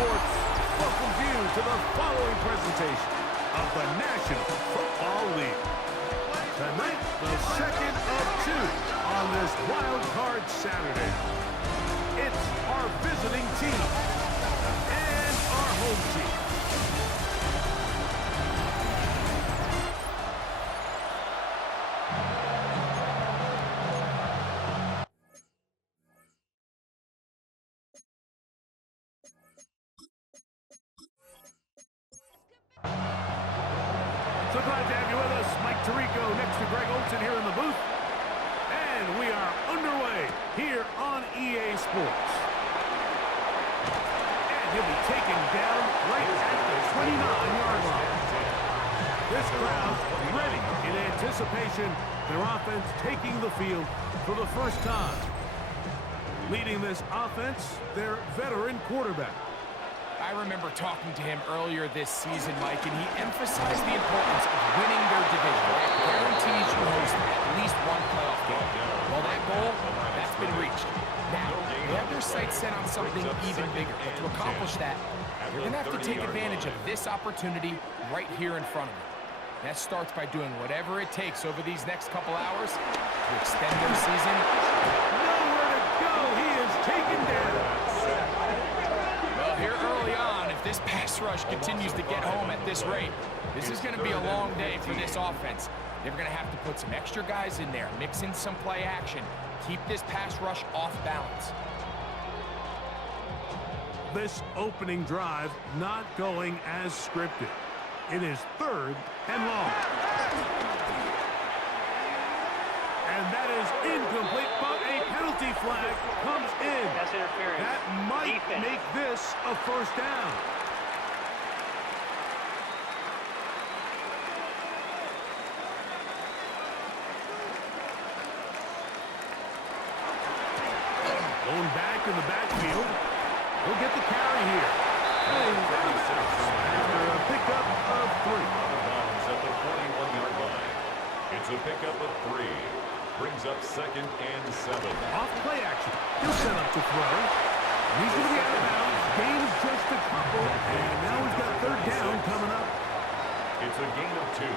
Sports welcomes you to the following presentation of the National Football League. Tonight, the second of two on this Wild Card Saturday. It's our visiting team and our home team. So glad to have you with us. Mike Tirico next to Greg Olsen here in the booth. And we are underway here on EA Sports. And he'll be taken down right at the 29-yard line. This crowd ready in anticipation. Their offense taking the field for the first time. Leading this offense, their veteran quarterback. I remember talking to him earlier this season, Mike, and he emphasized the importance of winning their division. That guarantees you host at least one playoff game. Well, that goal, that's been reached. Now, they have their sights set on something even bigger. But to accomplish that, they're going to have to take advantage of this opportunity right here in front of them. That starts by doing whatever it takes over these next couple hours to extend their season. Nowhere to go. He is taken down. Well, here early on, if this pass rush continues to get home at this rate, this is going to be a long day for this offense. They're going to have to put some extra guys in there, mix in some play action, keep this pass rush off balance. This opening drive not going as scripted. It is 3rd and long. And that is incomplete, but a penalty flag comes in. That's interference. That might make this a first down. Going back in the backfield. He'll get the carry here. After a pickup of 3. At the 41-yard line. It's a pickup of 3. Brings up 2nd and 7. Off play action. He'll set up to throw. He's going to be out of bounds. Gains just a couple. And now he's got 3rd down coming up. It's a gain of 2.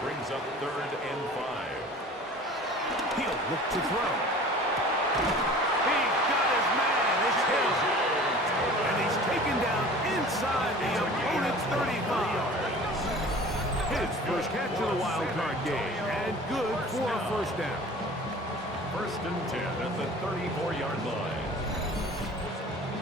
Brings up 3rd and 5. He'll look to throw. He got his man. It's Hill. And he's taken down inside the opponent's 35. His first catch of the wild card game. And good for a first down. 1st and 10 at the 34-yard line.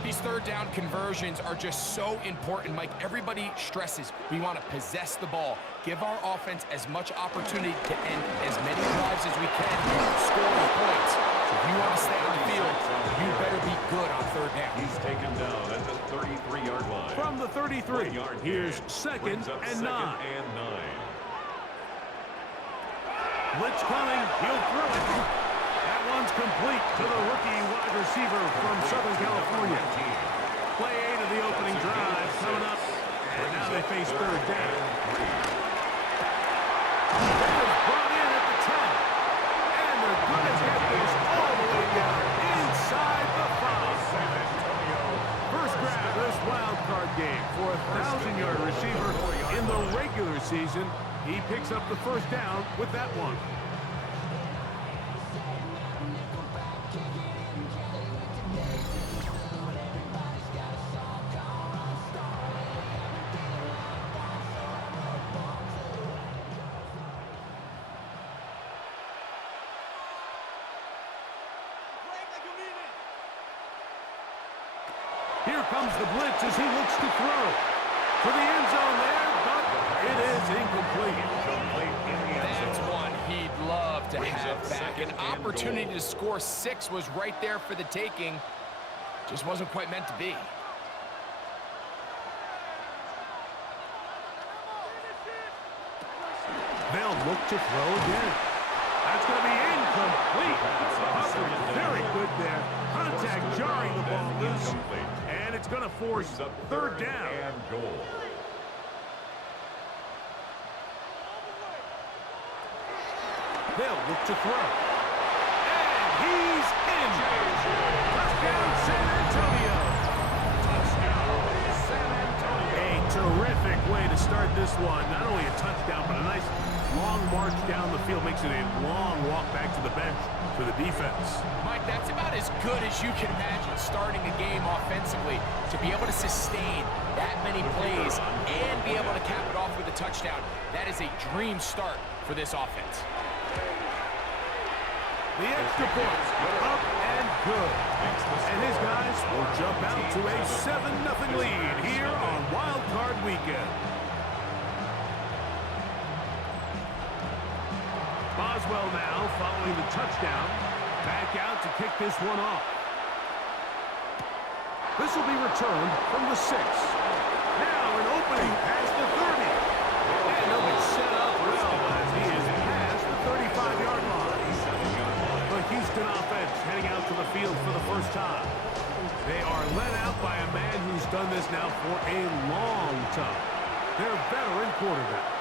These 3rd down conversions are just so important, Mike. Everybody stresses we want to possess the ball, give our offense as much opportunity to end as many drives as we can, scoring points. So if you want to stay on the field, you better be good on 3rd down. He's taken down at the 33-yard line. From the 33, here's 2nd and 9. Blitz coming, he'll throw it. That one's complete to the rookie wide receiver from Southern California. Play 8 of the opening drive coming up, and now they face 3rd down. That is brought in at the 10, and they're going to get this all the way down inside the 5. First grab of this wild card game for a 1,000-yard receiver in the regular season. He picks up the first down with that one. Here comes the blitz as he looks to throw. To the end zone there, but it is incomplete. That's one he'd love to have back. An opportunity to score 6 was right there for the taking. Just wasn't quite meant to be. They'll look to throw again. That's going to be incomplete. Very good there. Contact jarring the ball loose. And it's going to force 3rd down. And goal. They'll look to throw. And he's in. Touchdown, San Antonio. Terrific way to start this one. Not only a touchdown, but a nice long march down the field. Makes it a long walk back to the bench for the defense. Mike, that's about as good as you can imagine starting a game offensively. To be able to sustain that many plays and be able to cap it off with a touchdown, that is a dream start for this offense. The extra point, up and good. And his guys will jump out to a 7-0 lead here on Wild Card Weekend. Boswell now following the touchdown. Back out to kick this one off. This will be returned from the 6. Now an opening past the 30. And he'll be set up well as he is past the 35-yard line. The Houston offense heading out to the field for the first time. They are led out by a man who's done this now for a long time. Their veteran quarterback.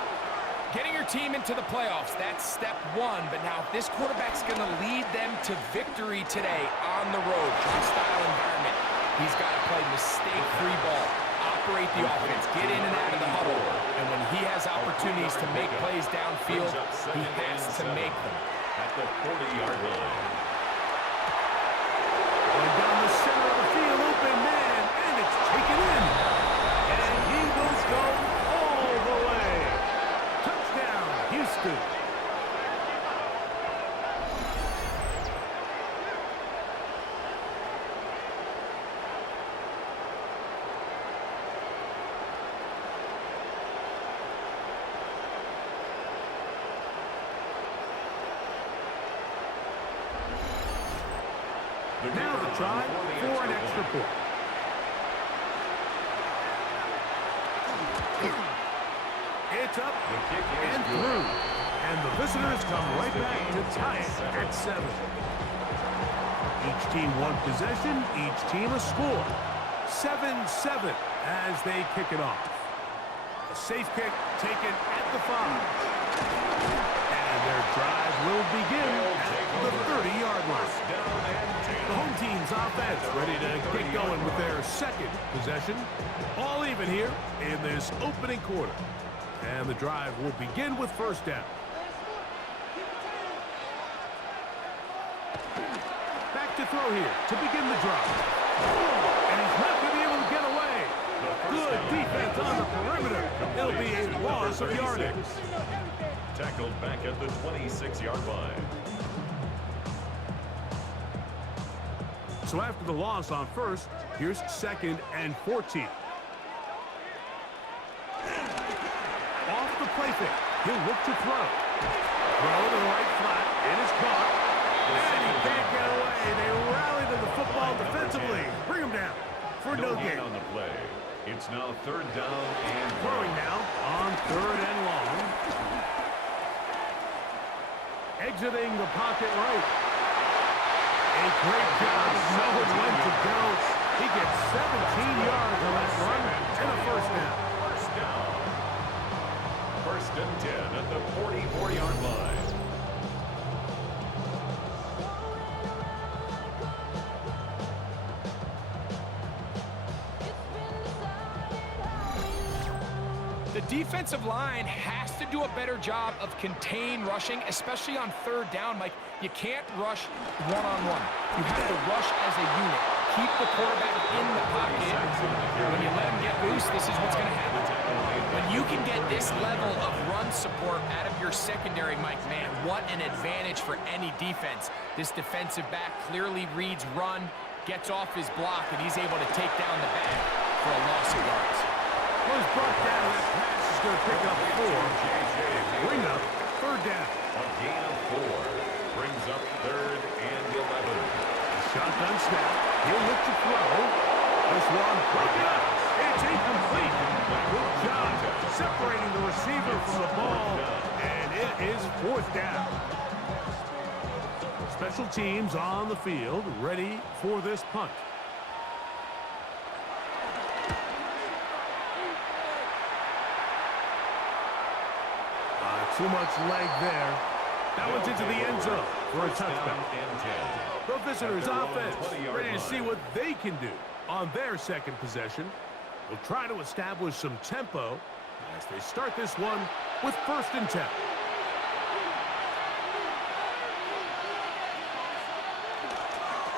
Getting your team into the playoffs, that's step one. But now this quarterback's going to lead them to victory today on the road. Hostile environment. He's got to play mistake-free ball, operate the offense, get in and out of the huddle. And when he has opportunities to make plays downfield, he has to make them. At the 40-yard line. Going down the center of the field, open man, and it's taken in. And he will go all the way. Touchdown, Houston. Now the try for an extra point. It's up and through. And the visitors come right back to tie it at 7. Each team one possession, each team a score. 7-7 as they kick it off. A safe kick taken at the 5. And their drive will begin at the 30-yard line. The home team's offense ready to get going with their second possession. All even here in this opening quarter. And the drive will begin with first down. Back to throw here to begin the drive. And he's not going to be able to get away. Good defense on the perimeter. It'll be a loss of yardage. Tackled back at the 26-yard line. So after the loss on first, here's 2nd and 14. Off the play fake. He'll look to throw. Throw to the right flat. It is caught. And he can't get away. They rally to the football defensively. Bring him down for no gain. On the play. It's now 3rd down and throwing now on 3rd and long. Exiting the pocket right. A great job of knowing when to go. He gets 17 yards on that run and a first down. First and 10 at the 44-yard line. The defensive line has to do a better job of contain rushing, especially on 3rd down. Mike, you can't rush one-on-one. You have to rush as a unit. Keep the quarterback in the pocket. When you let him get loose, this is what's going to happen. When you can get this level of run support out of your secondary, Mike, man, what an advantage for any defense. This defensive back clearly reads run, gets off his block, and he's able to take down the back for a loss of yards. Was brought down. That pass is going to pick up 4. Bring up 3rd down. A gain of 4 brings up 3rd and 11. Shotgun snap. He'll look to throw. This one broken up. It's incomplete. Good job separating the receiver from the ball. And it is 4th down. Special teams on the field, ready for this punt. Too much leg there. That one's into the end zone for a touchdown. The visitors' offense ready to see what they can do on their second possession. Will try to establish some tempo as they start this one with 1st and 10.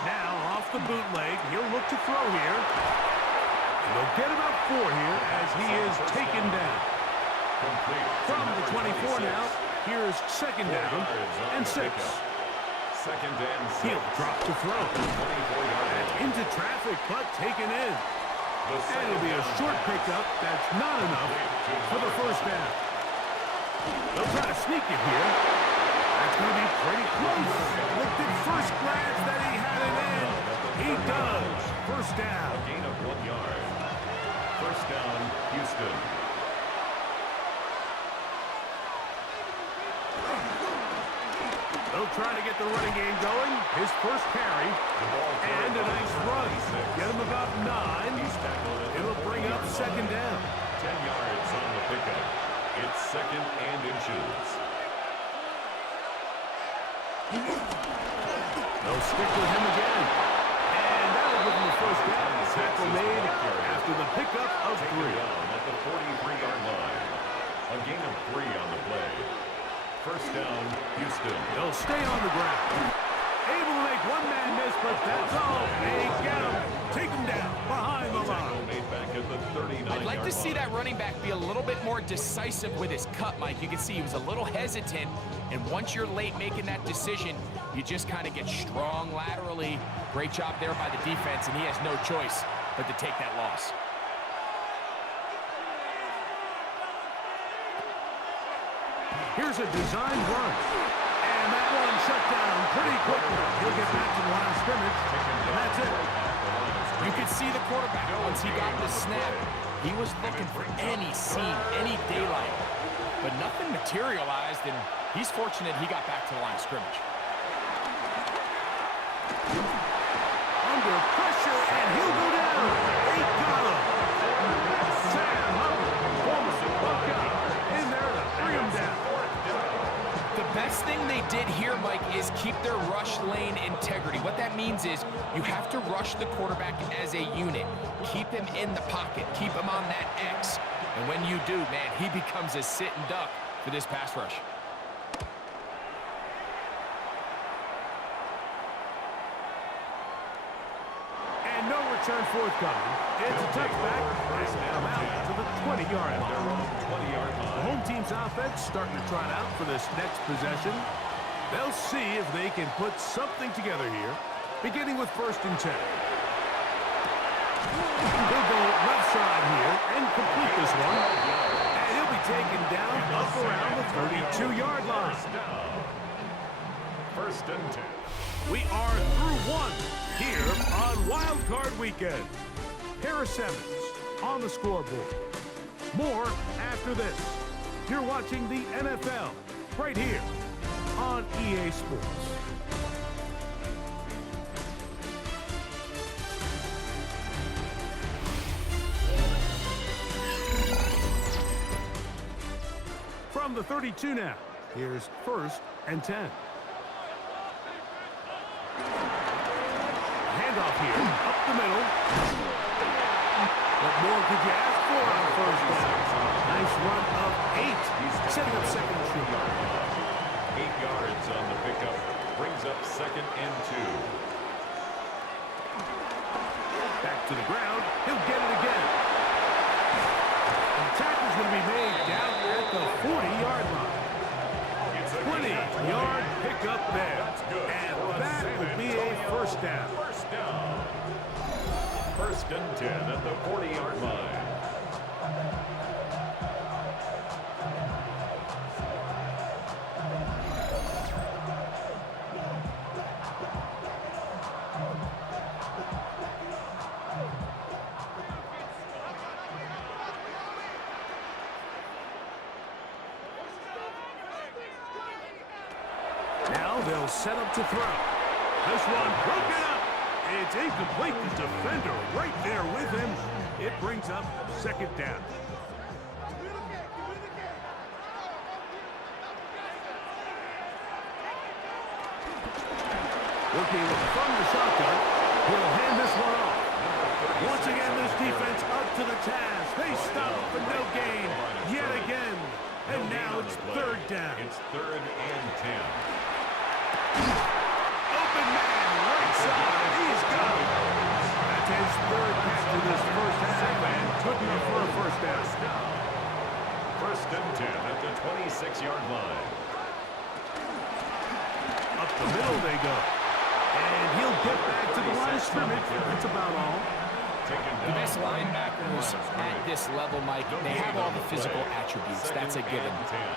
Now off the bootleg, he'll look to throw here. And they'll get about 4 here as he is taken down. From the 24 now, here's 2nd down and 6. 2nd and 6. He'll drop to throw. And into traffic, but taken in. And it'll be a short pickup that's not enough for the 1st down. They'll try to sneak it here. That's going to be pretty close. Looked at first glance that he had it in. He does. 1st down. A gain of 1 yard. 1st down, Houston. They'll try to get the running game going. His 1st carry. And a nice run. Get him about 9. It'll bring up 2nd down. 10 yards on the pickup. It's 2nd and inches. They'll stick with him again. And that'll give him the 1st down. Tackle made after the pickup of 3. At the 43-yard line. A gain of 3 on the play. 1st down, Houston. They'll stay on the ground. Able to make one man miss, but that's all. They get him. Take him down behind the line. Made back at the 39-yard I'd like to see that running back be a little bit more decisive with his cut, Mike. You can see he was a little hesitant, and once you're late making that decision, you just kind of get strong laterally. Great job there by the defense, and he has no choice but to take that loss. Here's a designed run. And that one shut down pretty quickly. He'll get back to the line of scrimmage, and that's it. You could see the quarterback once he got the snap. He was looking for any seam, any daylight. But nothing materialized, and he's fortunate he got back to the line of scrimmage. Under pressure, and he'll go down. They got him. Sam Hubbard, former Buckeye, in there to bring him down. The best thing they did here, Mike, is keep their rush lane integrity. What that means is you have to rush the quarterback as a unit. Keep him in the pocket. Keep him on that X. And when you do, man, he becomes a sit and duck for this pass rush. And no return forthcoming. It's a touchback. It's now out to the 20-yard line. The home team's offense starting to trot out for this next possession. They'll see if they can put something together here, beginning with 1st and 10. He'll go left side here and complete this one. And he'll be taken down up around the 32-yard line. 1st and 10. We are through one here on Wild Card Weekend. Harris Evans on the scoreboard. More after this. You're watching the NFL right here on EA Sports. From the 32 now, here's 1st and 10. Handoff here, up the middle. What more could you ask for on 1st down? Nice run of 8, setting up 2nd and short. 8 yards on the pickup, brings up 2nd and 2. Back to the ground, he'll get it again. The tackle's going to be made down at the 40-yard line. 20-yard pickup there. And that will be a 1st down. 1st and 10 at the 40-yard line. Now they'll set up to throw. This one broken up. It's incomplete. The defender right there with him. It brings up 2nd down. Working from the shotgun. He'll hand this one off. Once again, this defense up to the task. They stop for no gain yet again. And now it's third down. It's 3rd and 10. Open man, right side. He's gone. That's his third catch of this first half, and took him for a first down. 1st and 10 at the 26-yard line. Up the middle they go. And he'll get back to the line of scrimmage. That's about all. The best linebackers at this level, Mike, they have all the physical attributes. That's a given.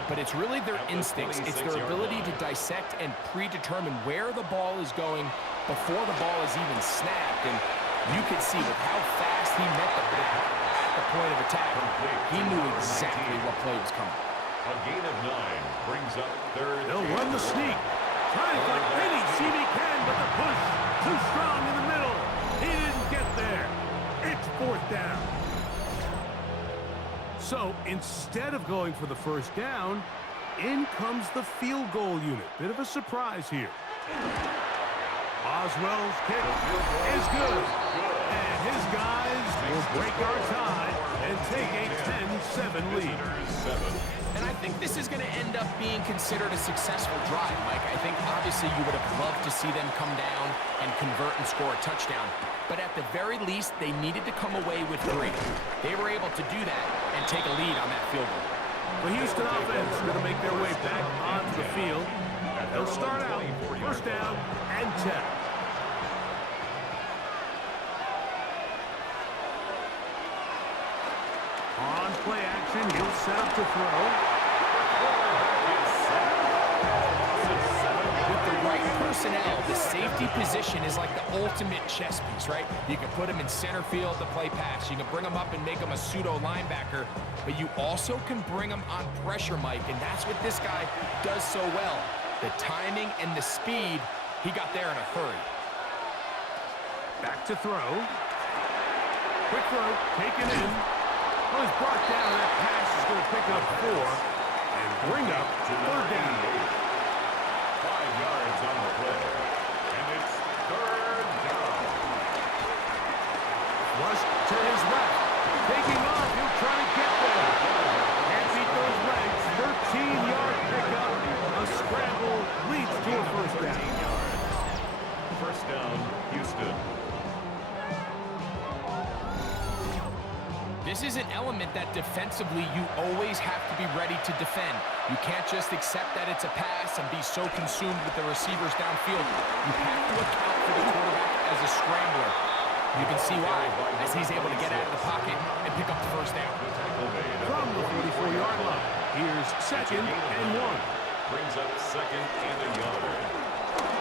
But it's really their instincts. It's their ability to dissect and predetermine where the ball is going before the ball is even snapped. And you could see with how fast he met the back at the point of attack, he knew exactly what play was coming. A gain of 9 brings up 3rd. They'll run the sneak. Trying like any seam he can, but the push too strong in the middle. He didn't get there. It's 4th down. So instead of going for the first down, in comes the field goal unit. Bit of a surprise here. Oswell's kick is good. And his guys will break our tie and take a 10-7 lead. And I think this is going to end up being considered a successful drive, Mike. I think obviously you would have loved to see them come down and convert and score a touchdown. But at the very least, they needed to come away with 3. They were able to do that and take a lead on that field goal. The Houston offense is going to make their way back onto the field. They'll start out 1st down and 10. On play action, he'll set up to throw. With the right personnel, the safety position is like the ultimate chess piece, right? You can put him in center field to play pass. You can bring him up and make him a pseudo linebacker, but you also can bring him on pressure, Mike, and that's what this guy does so well. The timing and the speed, he got there in a hurry. Back to throw. Quick throw, taken in. Well, he's brought down. That pass is going to pick up 4 and bring up 3rd down. 5 yards on the play. And it's 3rd down. Flush to his left. Taking off. He'll try to get there. Can't beat those legs. 13-yard pickup. A scramble leads to a first down. 1st down, Houston. This is an element that defensively you always have to be ready to defend. You can't just accept that it's a pass and be so consumed with the receivers downfield. You have to account for the quarterback as a scrambler. You can see why, as he's able to get out of the pocket and pick up the first down. From the 44-yard line, here's 2nd and 1. Brings up 2nd and a yard.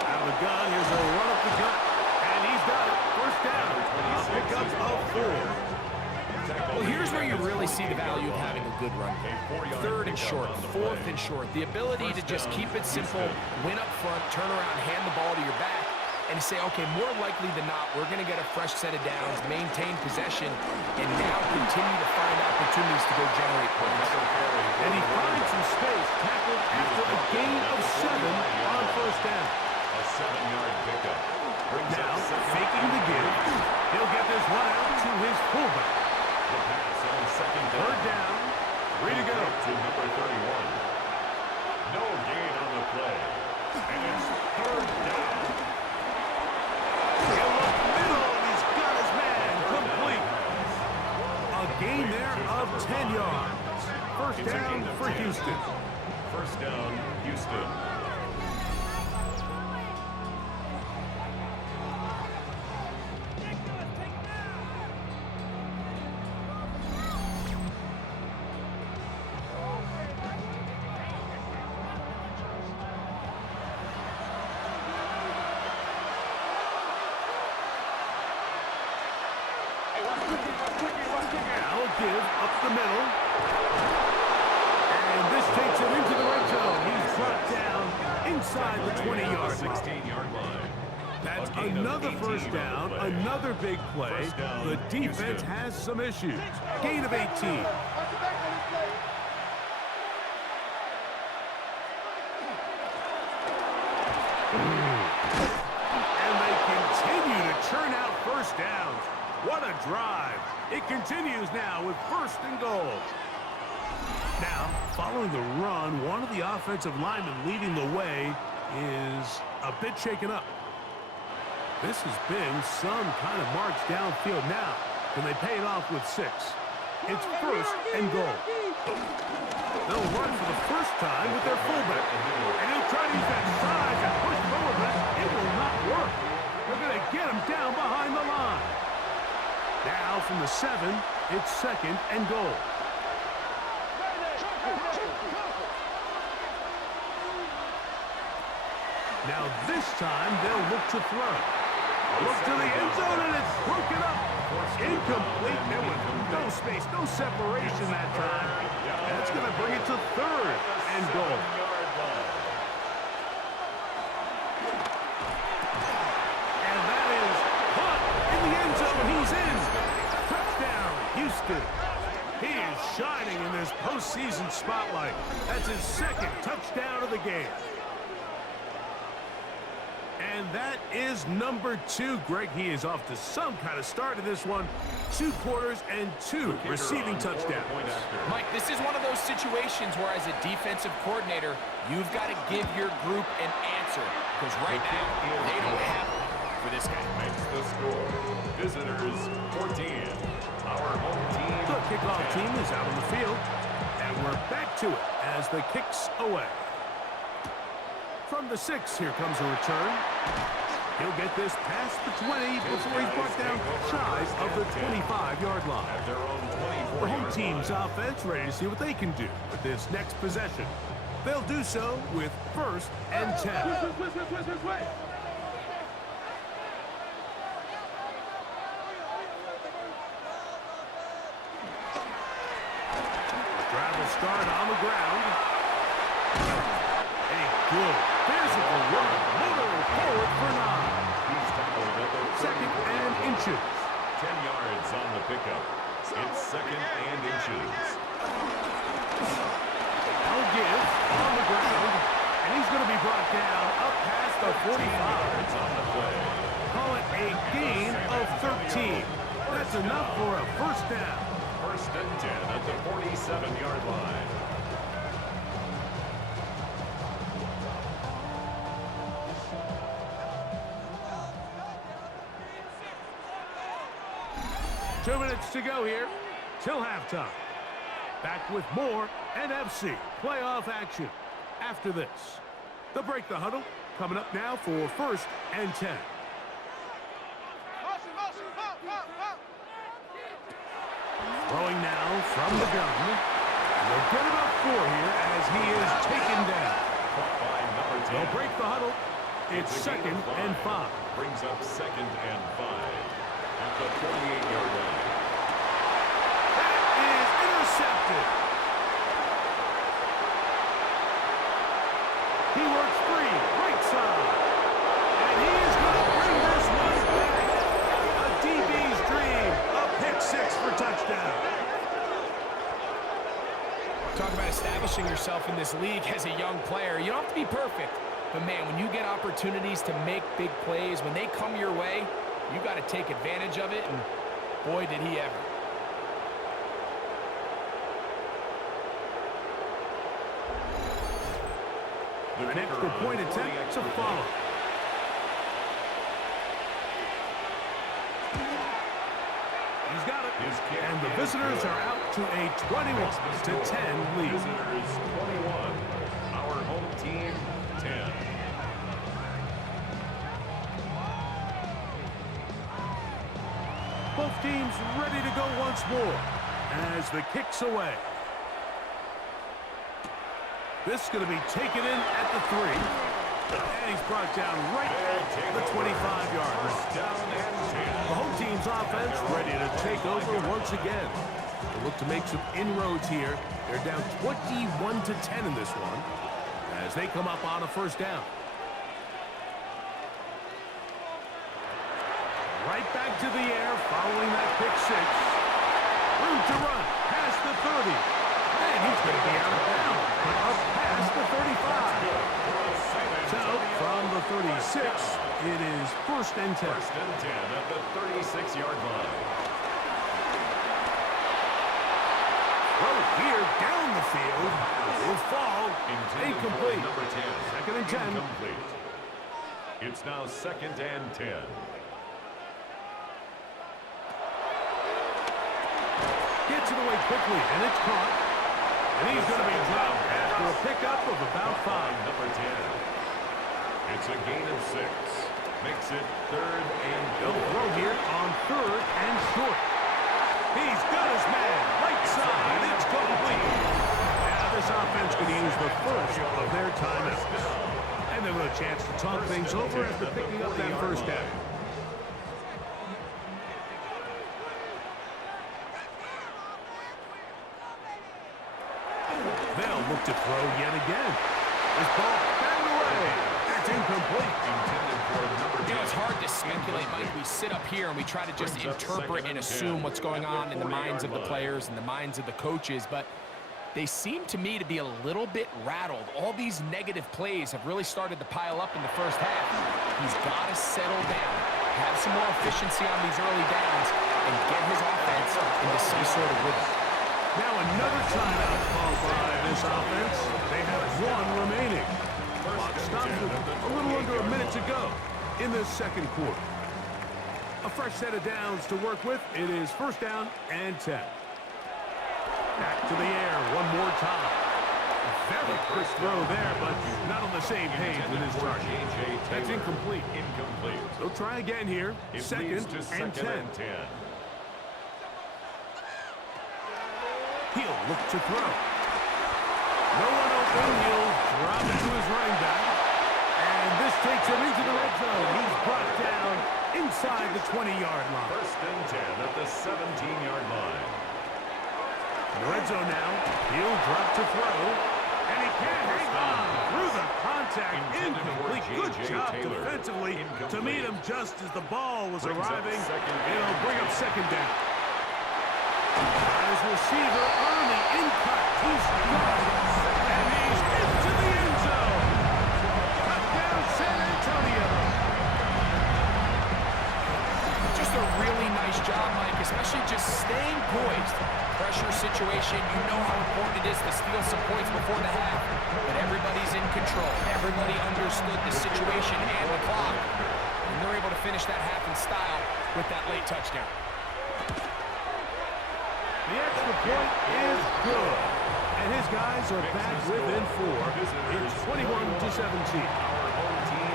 Out of the gun, here's a run up the gut. And he's got it. First down. A pickup of 4. Well, here's where you really see the value of having a good run game. 3rd and short, 4th and short. The ability to just keep it simple, win up front, turn around, hand the ball to your back, and say, okay, more likely than not, we're going to get a fresh set of downs, maintain possession, and now continue to find opportunities to go generate points. And he finds some space, tackled after a gain of 7 on first down. A 7-yard pickup. Now, faking the give, he'll get this one out to his fullback. The pass on 2nd down. 3rd down, 3 to go. To number 31. No gain on the play. And it's 3rd down. He'll look middle, and he's got his man complete. A gain there of 10 yards. First down for Houston. 1st down, Houston. Now a give up the middle. And this takes him into the red zone. He's brought down inside the 20-yard line. 16-yard line. That's another first down, another big play. The defense has some issues. Gain of 18. And they continue to churn out first downs. What a drive. It continues now with 1st and goal. Now, following the run, one of the offensive linemen leading the way is a bit shaken up. This has been some kind of march downfield now. Can they pay it off with 6? It's 1st and goal. They'll run for the first time with their fullback. And he'll try to use that size and push forward, but it will not work. They're going to get him down behind the line. Now from the 7, it's 2nd and goal. Now this time they'll look to throw. Look to the end zone and it's broken up. Incomplete. There was no space, no separation that time. And that's going to bring it to 3rd and goal. And that is caught in the end zone. He's in. Touchdown, Houston. He is shining in this postseason spotlight. That's his 2nd touchdown of the game. And that is number 2. Greg, he is off to some kind of start in this one. 2 quarters and 2 receiving touchdowns. Mike, this is one of those situations where as a defensive coordinator, you've got to give your group an answer. Because right now, they don't have one for this guy. Makes the score. Visitors 14. Our home team. The kickoff team is out on the field. And we're back to it as the kick's away. From the 6, here comes a return. He'll get this past the 20 before he's brought down shy of the 25-yard line. The home team's offense ready to see what they can do with this next possession. They'll do so with 1st and 10. Drive will start on the ground. A good physical run. Moving forward for 9. He's tackled at the 2nd and inches. 10 yards on the pickup. It's 2nd and inches. I'll give on the ground. And he's going to be brought down up past the 45. On the play. Call it a gain of 13. That's enough for a 1st down. 1st and 10 at the 47-yard line. Two minutes to go here till halftime. Back with more NFC playoff action after this. They'll break the huddle. Coming up now for 1st and 10. Throwing now from the gun. They'll get about 4 here as he is taken down. They'll break the huddle. It's 2nd and 5. Brings up 2nd and 5 at the 48-yard line. That is intercepted. He works free, right side. And he is going to bring this one back. A DB's dream. A pick 6 for touchdown. Talk about establishing yourself in this league as a young player. You don't have to be perfect. But, man, when you get opportunities to make big plays, when they come your way, you got to take advantage of it, and boy, did he ever. An extra point attempt to follow. He's got it. And the visitors are out to a 21-10 lead. Visitors 21. Our home team 10. Both teams ready to go once more as the kick's away. This is going to be taken in at the 3. And he's brought down right at the 25-yard line. The home team's offense ready to take over once again. They look to make some inroads here. They're down 21-10 in this one as they come up on a 1st down. Right back to the air following that pick 6. Room to run past the 30. And he's going to be out of bounds, but up past the 35. So from the 36, it is 1st and 10. First and 10 at the 36-yard line. Throw here down the field. Will fall. Incomplete. Number 10. Second and 10. Incomplete. It's now second and 10. Gets it away quickly, and it's caught. And he's going to be dropped after a pickup of about 5. Number 10. It's a gain of 6. Makes it third and They'll throw here on third and short. He's got his man. Right side. It's complete. Now this offense could use the first of their timeouts. And they'll have a chance to talk things over after picking up that first down. They'll look to throw yet again. This ball batted away. That's incomplete. You know, it's hard to speculate, Mike. We sit up here and we try to just interpret and assume what's going on in the minds of the players and the minds of the coaches, but they seem to me to be a little bit rattled. All these negative plays have really started to pile up in the first half. He's got to settle down, have some more efficiency on these early downs, and get his offense into some sort of rhythm. Now another timeout called by this offense. They have one remaining. Clock stops with a little under a minute to go in this second quarter. A fresh set of downs to work with. It is first down and 10. Back to the air one more time. A very quick throw there, but not on the same page with his target. That's incomplete. They'll try again here. Second and 10. He'll look to throw. No one open. He'll drop it to his running back. And this takes him into the red zone. He's brought down inside the 20-yard line. First and 10 at the 17-yard line. In the red zone now. He'll drop to throw. And he can't hang on through the contact. Incomplete. Good job defensively to meet him just as the ball was arriving. It'll bring up second down. His receiver on the impact. He's gone. And he's into the end zone. Touchdown, San Antonio. Just a really nice job, Mike, especially just staying poised. Pressure situation, you know how important it is to steal some points before the half. But everybody's in control. Everybody understood the situation and the clock. And they're able to finish that half in style with that late touchdown. The extra point is good. And his guys are back within 4. It's 21-17.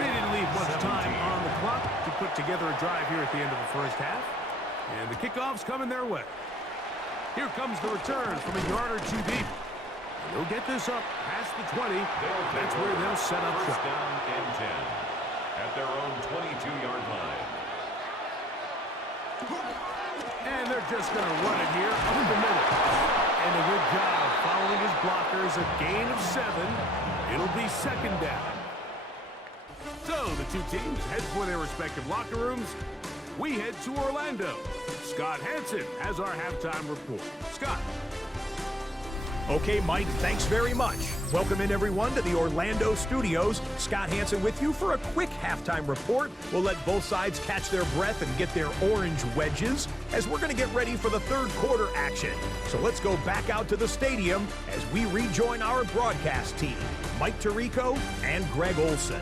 They didn't leave much time on the clock to put together a drive here at the end of the first half. And the kickoff's coming their way. Here comes the return from a yard or two deep. They'll get this up past the 20. That's where they'll set up shop. First down and 10 at their own 22-yard line. And they're just going to run it here up the middle. And a good job following his blockers. A gain of 7. It'll be second down. So the two teams head for their respective locker rooms. We head to Orlando. Scott Hansen has our halftime report. Scott. Okay, Mike, thanks very much. Welcome in, everyone, to the Orlando studios. Scott Hansen with you for a quick halftime report. We'll let both sides catch their breath and get their orange wedges as we're going to get ready for the third quarter action. So let's go back out to the stadium as we rejoin our broadcast team, Mike Tirico and Greg Olson.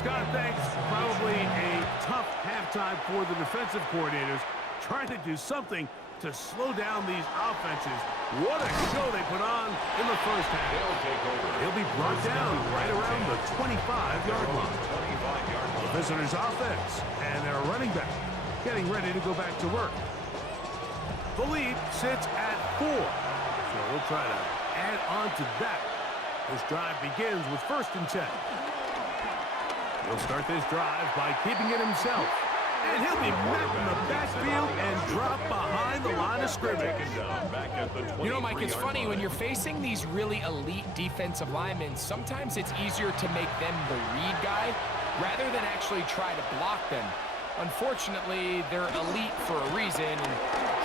Scott, thanks. Probably a tough halftime for the defensive coordinators, trying to do something to slow down these offenses. What a show they put on in the first half. He'll be brought down right around the 25-yard line. The visitors' offense and their running back getting ready to go back to work. The lead sits at 4, so we'll try to add on to that. This drive begins with first and 10. He'll start this drive by keeping it himself. And he'll be met in the backfield and drop behind the line of scrimmage. You know, Mike, it's funny, when you're facing these really elite defensive linemen, sometimes it's easier to make them the read guy rather than actually try to block them. Unfortunately, they're elite for a reason, and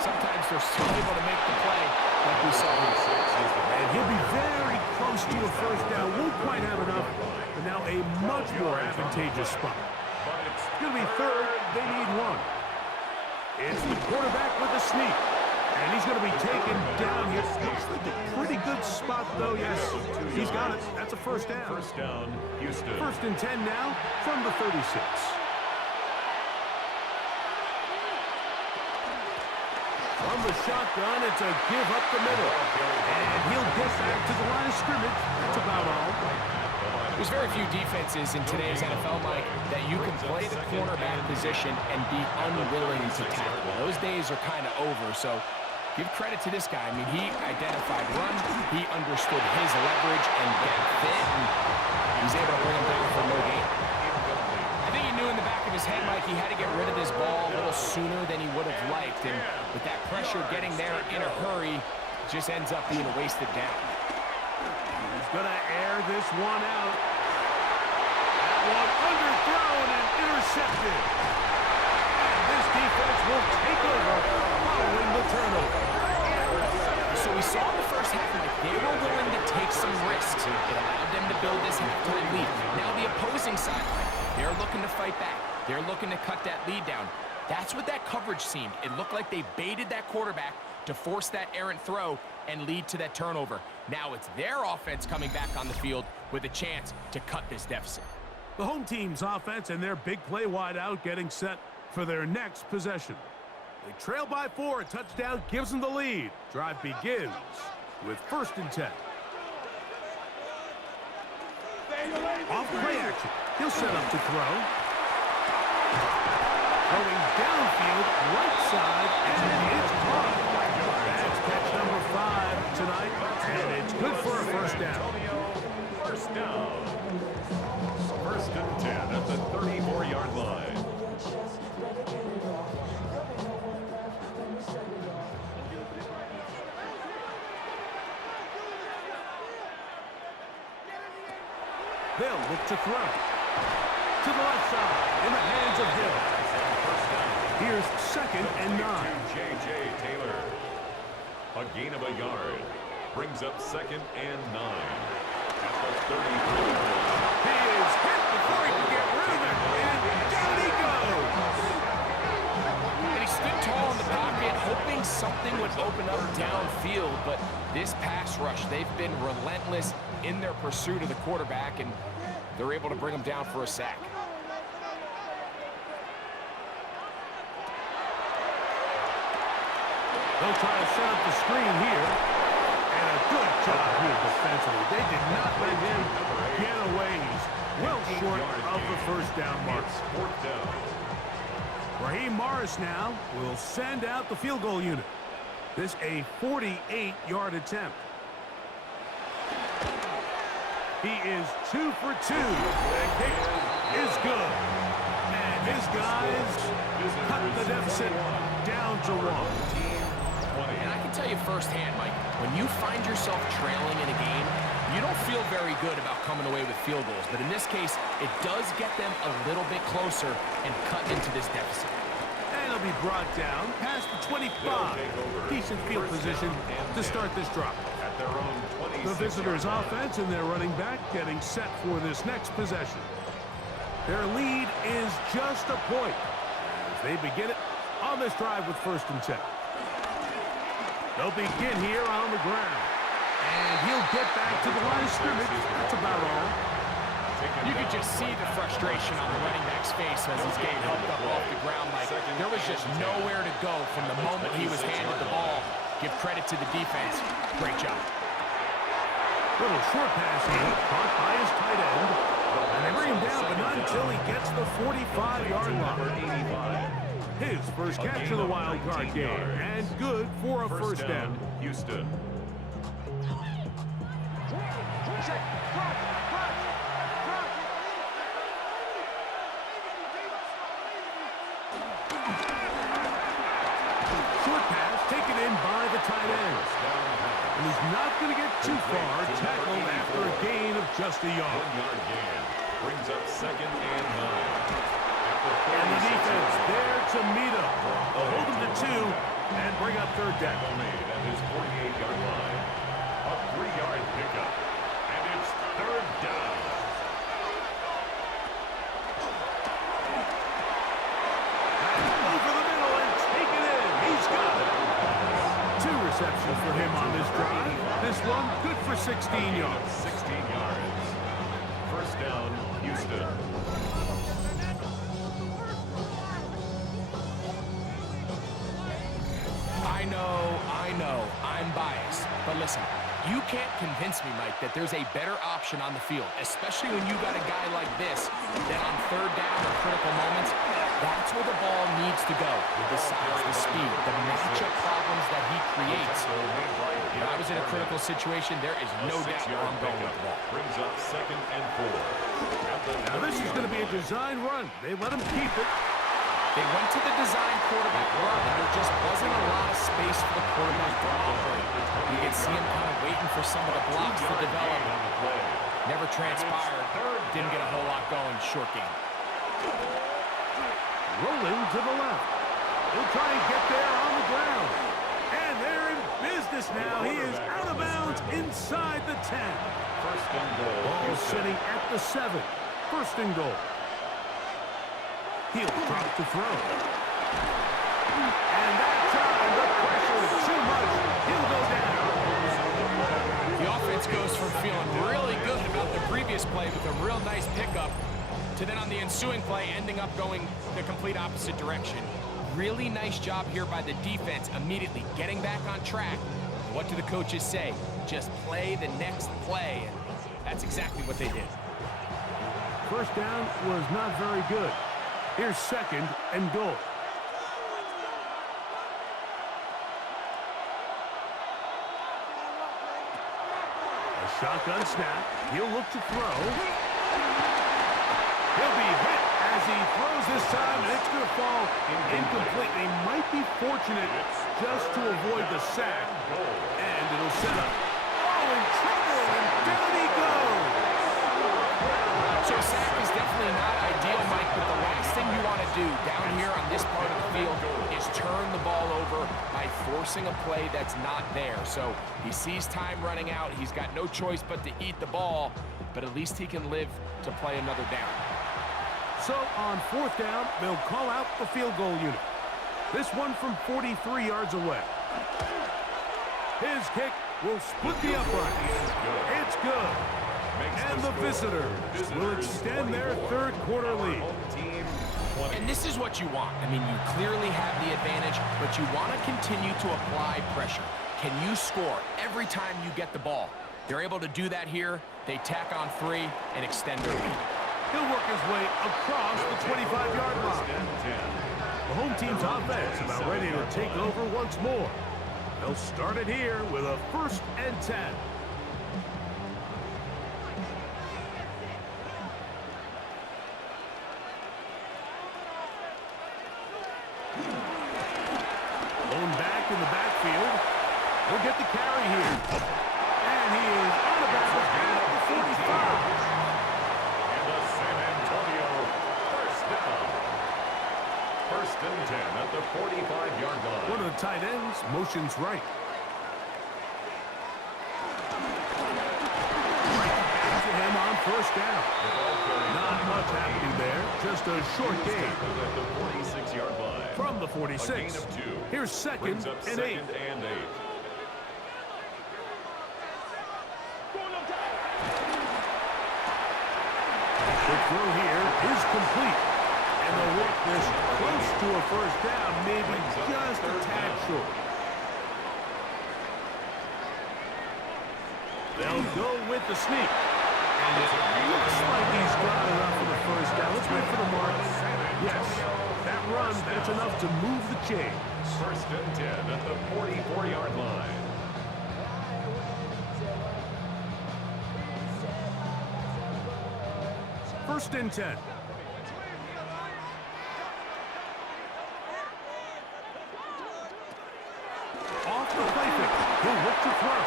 sometimes they're still able to make the play like we saw. And he'll be very close to a first down. Won't quite have enough, but now a much more advantageous spot. It's going to be third. They need one. It's the quarterback with the sneak. And he's going to be taken down here. Looks like a pretty good spot, though. Yes, he's got it. That's a first down. First down, Houston. First and 10 now from the 36. From the shotgun, it's a give up the middle. And he'll get back to the line of scrimmage. That's about all. There's very few defenses in today's NFL, Mike, that you can play the cornerback position and be unwilling to tackle. Those days are kind of over, so give credit to this guy. I mean, he identified run, he understood his leverage and gap fit, and he's able to bring him down for no gain. I think he knew in the back of his head, Mike, he had to get rid of this ball a little sooner than he would have liked, and with that pressure getting there in a hurry, it just ends up being a wasted down. He's going to air this one out. That one underthrown and intercepted. And this defense will take over following the turnover. So we saw in the first half, like, they were willing to take some risks. It allowed them to build this halftime lead. Now the opposing sideline, they're looking to fight back. They're looking to cut that lead down. That's what that coverage seemed. It looked like they baited that quarterback to force that errant throw and lead to that turnover. Now it's their offense coming back on the field with a chance to cut this deficit. The home team's offense and their big play wide out getting set for their next possession. They trail by 4. A touchdown gives them the lead. Drive begins with first and 10. Off play action. He'll set up to throw. Going downfield, right side, and it's caught. That's catch number 5 tonight, and it's good for a first down. First down. First and 10 at the 34-yard line. They'll look to throw. To the left side, in the hands of Hill. Here's second and 9. J.J. Taylor. A gain of a yard. Brings up second and 9. At the 33. He is hit before he can get rid of it. And down he goes. And he stood tall in the pocket, hoping something would open up downfield. But this pass rush, they've been relentless in their pursuit of the quarterback, and they're able to bring him down for a sack. They'll try to set up the screen here. And a good job here defensively. They did not let him get away. He's well short of the first down mark. Fourth down. Raheem Morris now will send out the field goal unit. This a 48-yard attempt. He is 2 for 2. That kick is good. And his guys cut the deficit down to 1. And I can tell you firsthand, Mike, when you find yourself trailing in a game, you don't feel very good about coming away with field goals. But in this case, it does get them a little bit closer and cut into this deficit. And he'll be brought down past the 25. Decent field position to start this drive. At their own 26. The visitors' offense and their running back getting set for this next possession. Their lead is just a point as they begin it on this drive with first and 10. They'll begin here on the ground. And he'll get back to the line of scrimmage. That's about all. You could just see the frustration on the running back's face as he's getting helped up off the ground. Like, there was just nowhere to go from the moment he was handed the ball. Give credit to the defense. Great job. Little short pass here, caught by his tight end. And they bring him down, but not until he gets the 45-yard line. His first catch of the wild card game, and good for a first down. Houston. Short pass taken in by the tight end. And he's not going to get too far, tackled after a gain of just a yard. 1-yard gain. Brings up second and 9. At And the defense there to meet him. They'll hold him to 2 and bring up third down. Made at his 48-yard line. A 3-yard pickup. And it's third down. Over the middle and take it in. He's got it. 2 receptions for him on this drive. This one good for 16 yards. 16 yards. First down, Houston. I know, I'm biased. But listen, you can't convince me, Mike, that there's a better option on the field, especially when you got a guy like this that on third down or critical moments, that's where the ball needs to go. With the size, the speed, the matchup problems that he creates. If I was in a critical situation, there is no doubt where I'm going with the ball. Brings up second and 4. Now this is going to be a design run. They let him keep it. They went to the design quarterback run, and there just wasn't a lot of space for the quarterback to operate. You could see him kind of waiting for some of the blocks to develop. Never transpired. Didn't get a whole lot going. Short game. Rolling to the left. He'll try and get there on the ground. And they're in business now. He is out of bounds inside the 10. First and goal. Ball sitting at the 7. First and goal. He'll drop to throw. And that time, the pressure is too much. He'll go down. The offense goes from feeling really good about the previous play with a real nice pickup to then on the ensuing play ending up going the complete opposite direction. Really nice job here by the defense immediately getting back on track. What do the coaches say? Just play the next play. And that's exactly what they did. First down was not very good. Here's second and goal. A shotgun snap. He'll look to throw. He'll be hit as he throws this time, and it's going to fall incomplete. They might be fortunate just to avoid the sack, and it'll set up. Oh, in trouble, and down he goes. So a sack is definitely not ideal, Mike, but the last thing you want to do down here on this part of the field is turn the ball over by forcing a play that's not there. So he sees time running out. He's got no choice but to eat the ball, but at least he can live to play another down. So on fourth down, they'll call out the field goal unit. This one from 43 yards away. His kick will split the uprights. It's good. And the visitors will extend their third quarter lead. And this is what you want. I mean, you clearly have the advantage, but you want to continue to apply pressure. Can you score every time you get the ball? They're able to do that here. They tack on 3 and extend their lead. He'll work his way across the 25-yard line. The home team's offense about ready to take over once more. They'll start it here with a 1st and 10. Going back in the backfield. He'll get the carry here. And he is out of bounds at the 45. And the San Antonio first down. 1st and 10 at the 45-yard line. One of the tight ends motions right. Back to him on 1st down. Not much happening there. Just a short game. At the 46-yard line. From the 46. A gain of 2. Here's second Brings up and 8. second and 8. The throw here is complete. And they'll work this close to a 1st down, maybe just a tad short. They'll go with the sneak. And it looks like he's got enough for the 1st down. Let's wait for the mark. Yes, that run, that's enough to move the chains. 1st and 10 at the 44-yard line. First and 10. Off the play fake. He'll look to throw.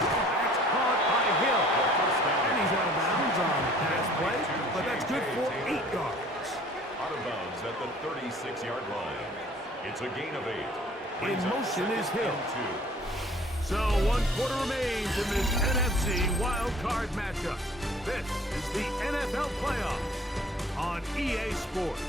That's caught by Hill. And he's out of bounds on the pass play, but that's good for 8 yards. On out of bounds at the 36-yard line. It's a gain of 8. In motion is Hill. 2. So 1 quarter remains in this NFC wild card matchup. This is the NFL playoffs on EA Sports.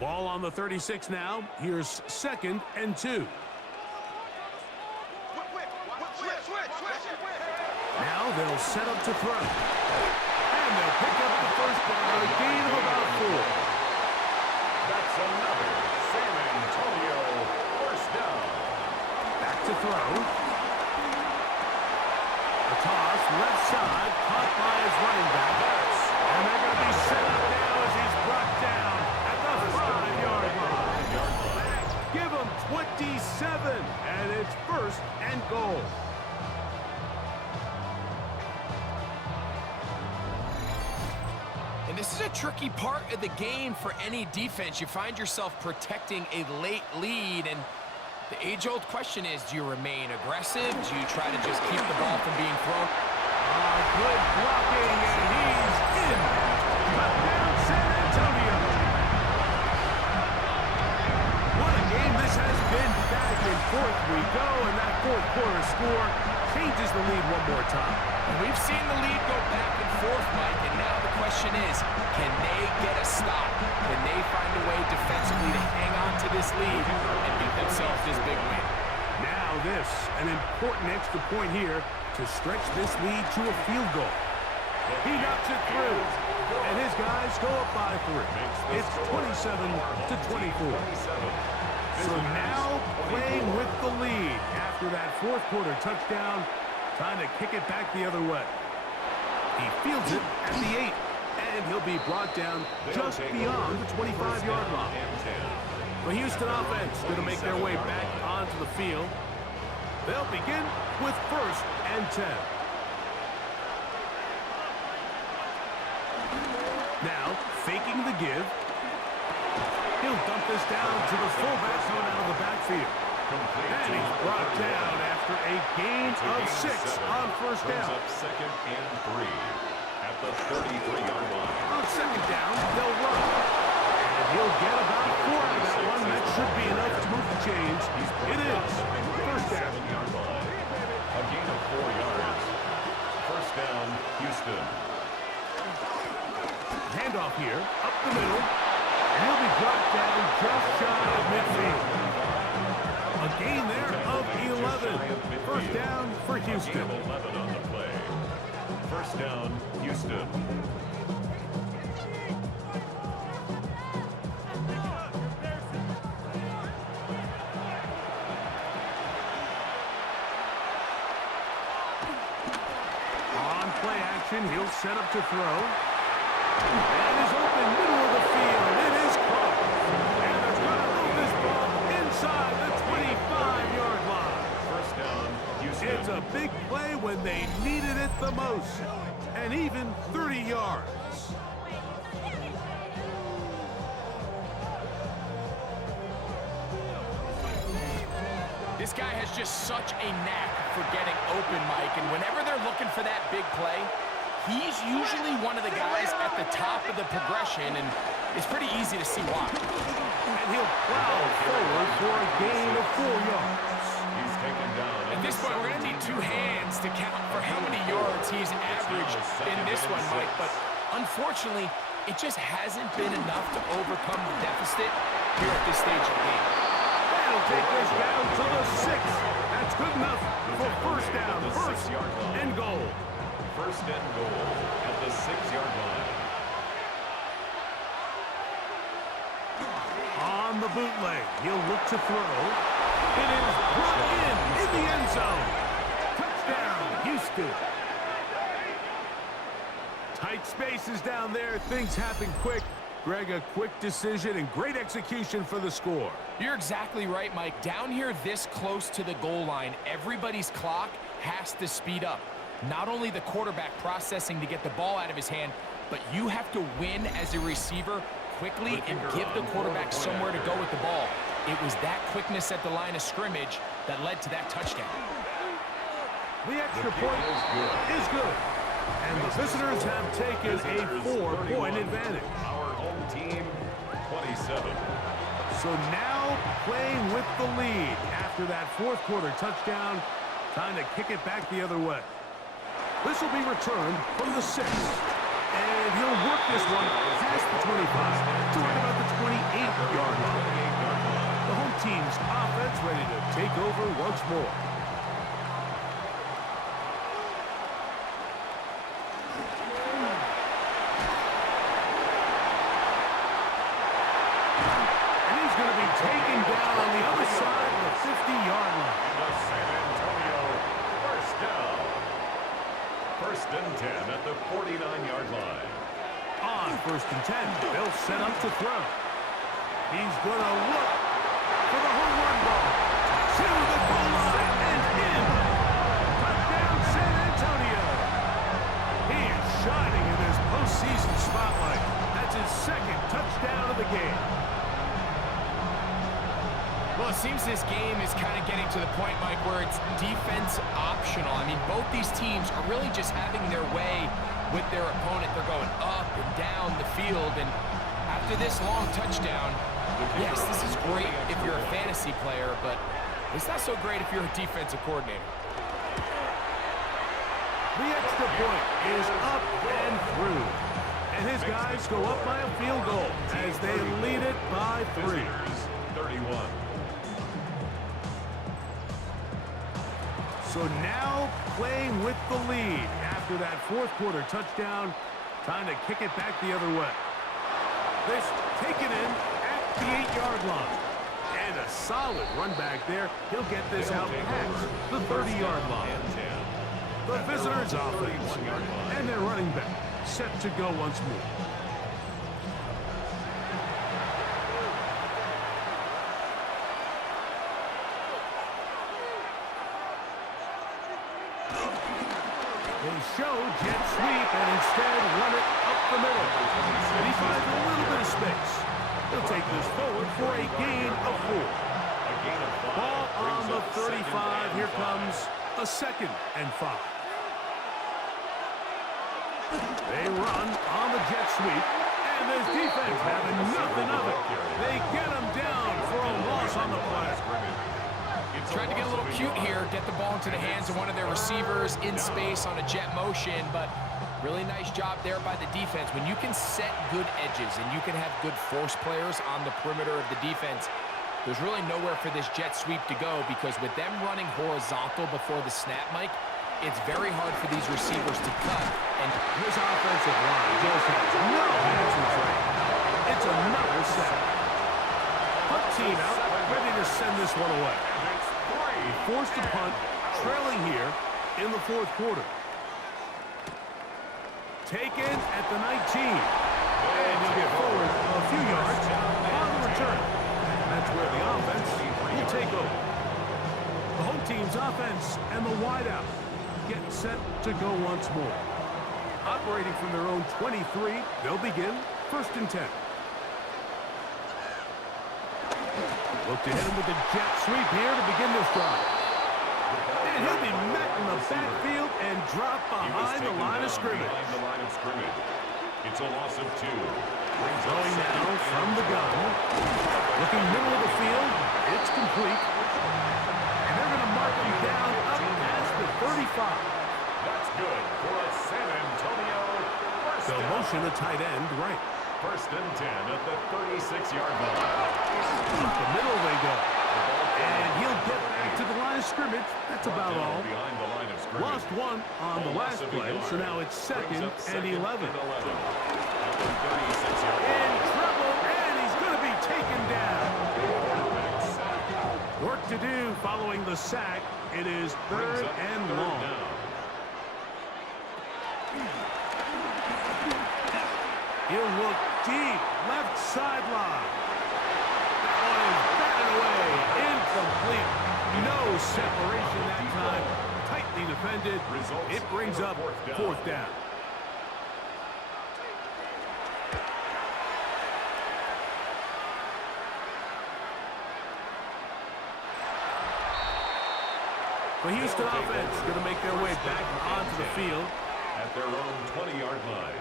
Ball on the 36 now. Here's 2nd and 2. Now they'll set up to throw. And they'll pick up the first down, a gain of about 4. That's another San Antonio first down. Back to throw. A toss, left side, caught by his running back. And they're going to be set up now as he's brought down at the 5-yard line. Give him 27, and it's 1st and goal. And this is a tricky part of the game for any defense. You find yourself protecting a late lead, and the age-old question is, do you remain aggressive? Do you try to just keep the ball from being thrown? Good blocking, and he's in. Touchdown, San Antonio. What a game this has been. Back and forth we go, and that 4th quarter score changes the lead one more time. We've seen the lead go back and forth, Mike, and now the question is, can they get a stop? Can they find a way defensively to hang on to this lead and get themselves this big win? Now this, an important extra point here to stretch this lead to a field goal. He knocks it through, and his guys go up by 3. It's 27-24. So now playing with the lead after that 4th quarter touchdown, trying to kick it back the other way. He fields it at the 8, and he'll be brought down just beyond the 25-yard line. The Houston offense going to make their way back onto the field. They'll begin with 1st and 10. Now, faking the give. He'll dump this down to the fullback coming out of the backfield. And he's brought down after a gain of 6 on 1st down. Up 2nd and 3 at the 33-yard line. On 2nd down, they'll run. And he'll get about 4 out of that one. That should be enough to move the chains. It is 1st down. 7-yard line. A gain of 4 yards. 1st down, Houston. Handoff here, up the middle. And he'll be brought down just shy of midfield. A gain there of 11. 1st down for Houston. 11 on the play. 1st down, Houston. On play action, he'll set up to throw. And is open, middle of the field. It is caught. And they're going to move this ball inside the 25-yard line. 1st down, Houston. It's a big play when they needed it the most. And even 30 yards. This guy has just such a knack for getting open, Mike, and whenever they're looking for that big play, he's usually one of the guys at the top of the progression, and it's pretty easy to see why. And he'll plow forward for a gain of 4 yards. He's taken down. At this point, we're going to need 2 hands to count for how many yards he's averaged in this one, Mike, but unfortunately, it just hasn't been enough to overcome the deficit here at this stage of the game. That'll take this down to the 6. That's good enough for 1st down. 1st and goal. 1st and goal at the 6-yard line. On the bootleg, he'll look to throw. It is brought in the end zone. Touchdown, Houston. Tight spaces down there. Things happen quick. Greg, a quick decision and great execution for the score. You're exactly right, Mike. Down here this close to the goal line, everybody's clock has to speed up. Not only the quarterback processing to get the ball out of his hand, but you have to win as a receiver quickly and give the quarterback somewhere to go with the ball. It was that quickness at the line of scrimmage that led to that touchdown. The extra point is good. And the visitors have taken a 4-point advantage. Our home team, 27. So now playing with the lead after that fourth quarter touchdown. Time to kick it back the other way. This will be returned from the 6. And he'll work this one past the 25 to right about the 28-yard line. The home team's offense ready to take over once more. And he's going to be taken down on the other side of the 50-yard line. The San Antonio first down. First and 10 at the 49-yard line. On first and 10, they'll set up to throw. He's going to look for the home run ball. To the goal line and in. Touchdown San Antonio. He is shining in this postseason spotlight. That's his second touchdown of the game. Well, it seems this game is kind of getting to the point, Mike, where it's defense optional. I mean, both these teams are really just having their way with their opponent. They're going up and down the field, and after this long touchdown, yes, this is great if you're a fantasy player, but it's not so great if you're a defensive coordinator. The extra point is up and through. And his guys go up by a field goal as they lead it by 3. 31. So now playing with the lead after that fourth quarter touchdown. Time to kick it back the other way. This taken in at the 8-yard line. And a solid run back there. He'll get this out past the 30-yard line. The visitors' offense and their running back set to go once more. They show jet sweep and instead run it up the middle. And he finds a little bit of space. He'll take this forward for a gain of 4. Ball on the 35. Here comes a 2nd and 5. They run on the jet sweep. And this defense having nothing of it. They get him down for a loss on the play. Tried to get a little cute here, get the ball into the hands of one of their receivers in space on a jet motion, but really nice job there by the defense. When you can set good edges and you can have good force players on the perimeter of the defense, there's really nowhere for this jet sweep to go, because with them running horizontal before the snap, Mike, it's very hard for these receivers to cut. And his offensive line just has no answers right. It's another sack. Punt team out, ready to send this one away. Forced to punt, trailing here in the fourth quarter. Taken at the 19. And he'll get forward a few yards on the return. That's where the offense will take over. The home team's offense and the wideout get set to go once more. Operating from their own 23, they'll begin first and 10. Look to hit him with a jet sweep here to begin this drive. And he'll be met in the backfield and dropped behind the line of scrimmage. It's a loss of 2. Going now from the gun. Looking middle of the field. It's complete. And they're going to mark him down up past the 35. That's good for a San Antonio first They'll down. motion a tight end right. First and 10 at the 36-yard line. Up the middle they go. And he'll get back to the line of scrimmage. That's about all. Behind the line of scrimmage. Lost one on the last play, so now it's 2nd and 11. At the 36-yard line. In trouble, and he's going to be taken down. Work to do following the sack. It is 3rd and long. He'll look deep, left sideline. That one is batted away, incomplete. No separation that time. Tight Tightly defended. It brings up fourth down. The Houston offense going to make their way back onto the field at their own 20-yard line.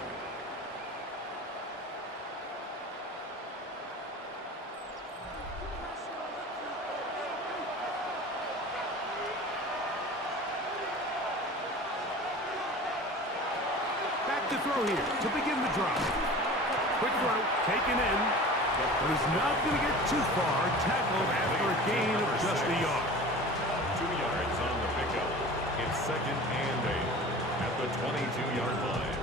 Back to throw here to begin the drive. Quick throw, taken in, but he's not going to get too far. Tackled after a gain of just a yard. 2 yards on the pickup. It's 2nd and 8 at the 22-yard line.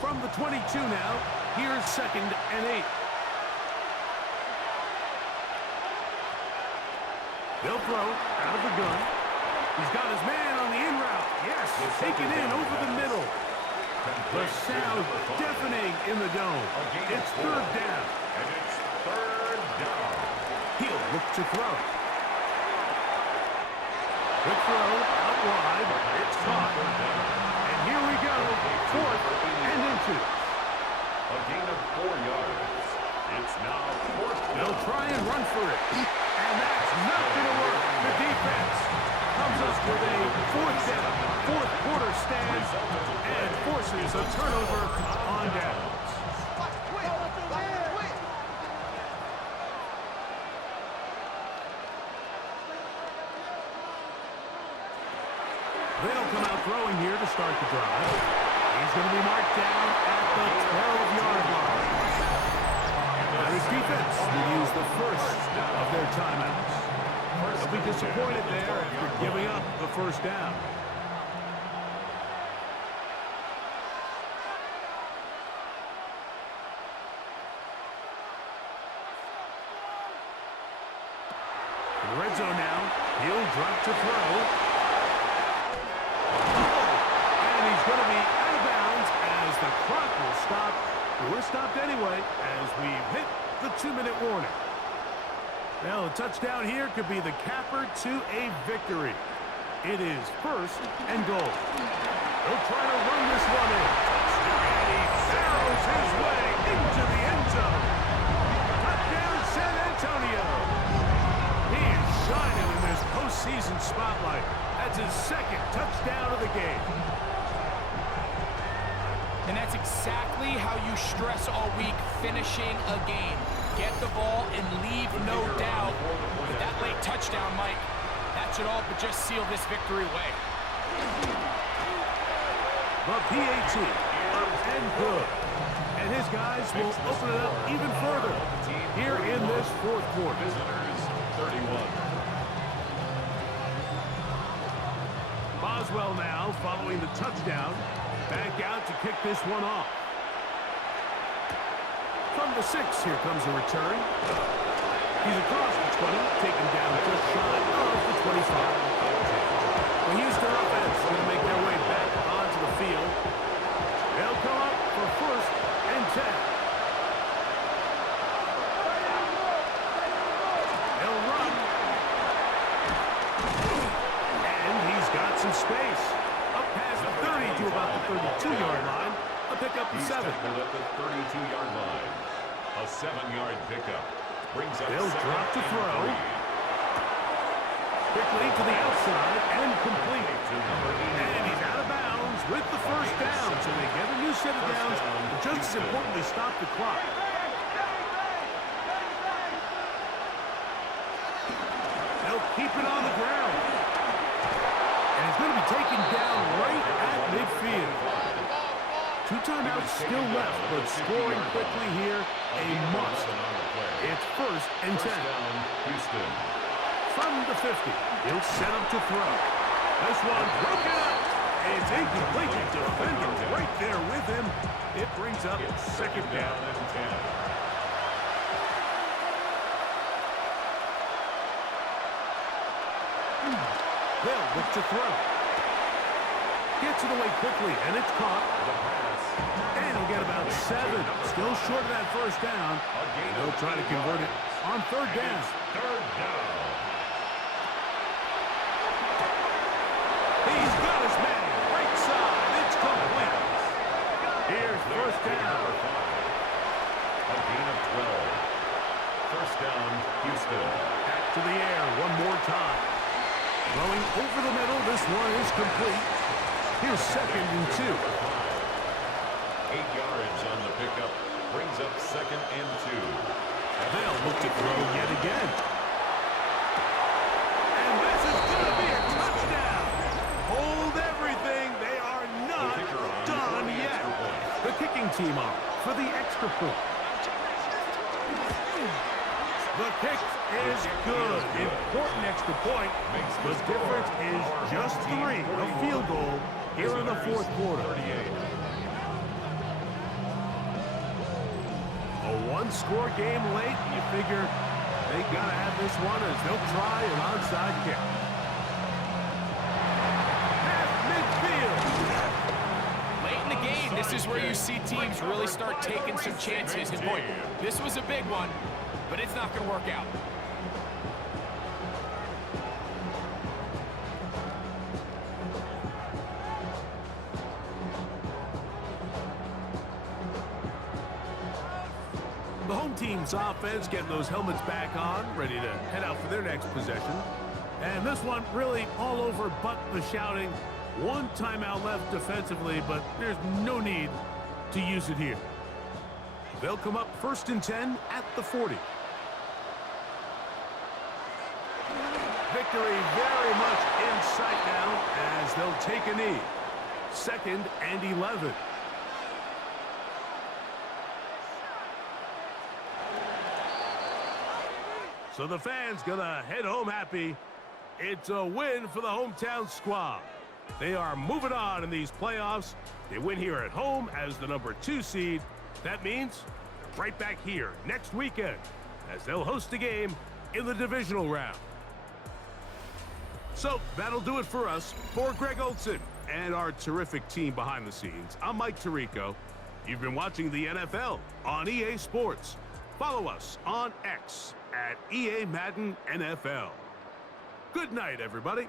From the 22 now, here's 2nd and 8. They'll throw out of the gun. He's got his man on the in route. Yes, taken in over the middle. The sound deafening in the dome. It's 3rd down. And it's 3rd down. He'll look to throw. Quick throw out wide. It's caught. And here we go. 4th and into. A gain of 4 yards. It's now 4th down. They'll try and run for it. And that's not going to work. The defense comes up with a 4th down, 4th quarter stand, and forces a turnover on downs. They'll come out throwing here to start the drive. He's going to be marked down at the 12-yard line. Now his defense will use the first of their timeouts. They'll be disappointed there after giving up the first down. In the red zone now, he'll drop to throw. And he's going to be out of bounds as the clock will stop. We're stopped anyway as we've hit the 2-minute warning. Well, a touchdown here could be the capper to a victory. It is 1st and goal. He'll try to run this one in. And he barrels his way into the end zone. Touchdown, San Antonio. He is shining in this postseason spotlight. That's his 2nd touchdown of the game. And that's exactly how you stress all week, finishing a game. Get the ball and leave no doubt. But that late touchdown, Mike, that should all but just seal this victory away. The PAT, up and good. And his guys will open it up even further here in this 4th quarter. Visitors 31. Boswell now following the touchdown. Back out to kick this one off. From the 6, here comes a return. He's across the 20, taken down just shy of the 25. The Houston offense is going to make their way back onto the field. They'll come up for 1st and 10. They'll run. And he's got some space. Up past the 30 to about the 32-yard line. A pickup to 7. Tackled at the 32-yard line. A 7-yard pickup. Brings up They'll drop to throw. Quickly to the outside and complete. And he's out of bounds with the 1st down. So they get a new set of downs, but just as importantly, stop the clock. They'll keep it on the ground. And he's going to be taken down right at midfield. 2 timeouts still left, but scoring quickly here, a must. It's 1st and 10. Houston. From the 50, he'll set up to throw. This one broken up. It's incomplete. The defender right there with him. It brings up 2nd down. And 10. They'll look to throw. Gets it away quickly, and it's caught. And he'll get about 7. Still short of that 1st down. They'll try to convert it on 3rd down. 3rd down. He's got his man. Right side. It's complete. Here's first down. A gain of 12. First down, Houston. Back to the air one more time. Throwing over the middle. This one is complete. Here's second and 2. 8 yards on the pickup. Brings up second and 2. They'll look to throw yet again. And this is going to be a touchdown. Hold everything. They are not done yet. The kicking team up for the extra point. The kick is good. Important extra point. The difference is just 3. A field goal here in the fourth quarter. A one-score game late. You figure they got to have this one as they'll try an onside kick. At midfield. Late in the game, this is where you see teams really start taking some chances. And boy, this was a big one, but it's not going to work out. The home team's offense getting those helmets back on, ready to head out for their next possession. And this one really all over but the shouting. One timeout left defensively, but there's no need to use it here. They'll come up first and 10 at the 40. Victory very much in sight now as they'll take a knee. Second and 11. So the fans gonna head home happy. It's a win for the hometown squad. They are moving on in these playoffs. They win here at home as the number 2 seed. That means right back here next weekend as they'll host a game in the divisional round. So that'll do it for us. For Greg Olson and our terrific team behind the scenes, I'm Mike Tirico. You've been watching the NFL on EA Sports. Follow us on X at EA Madden NFL. Good night, everybody.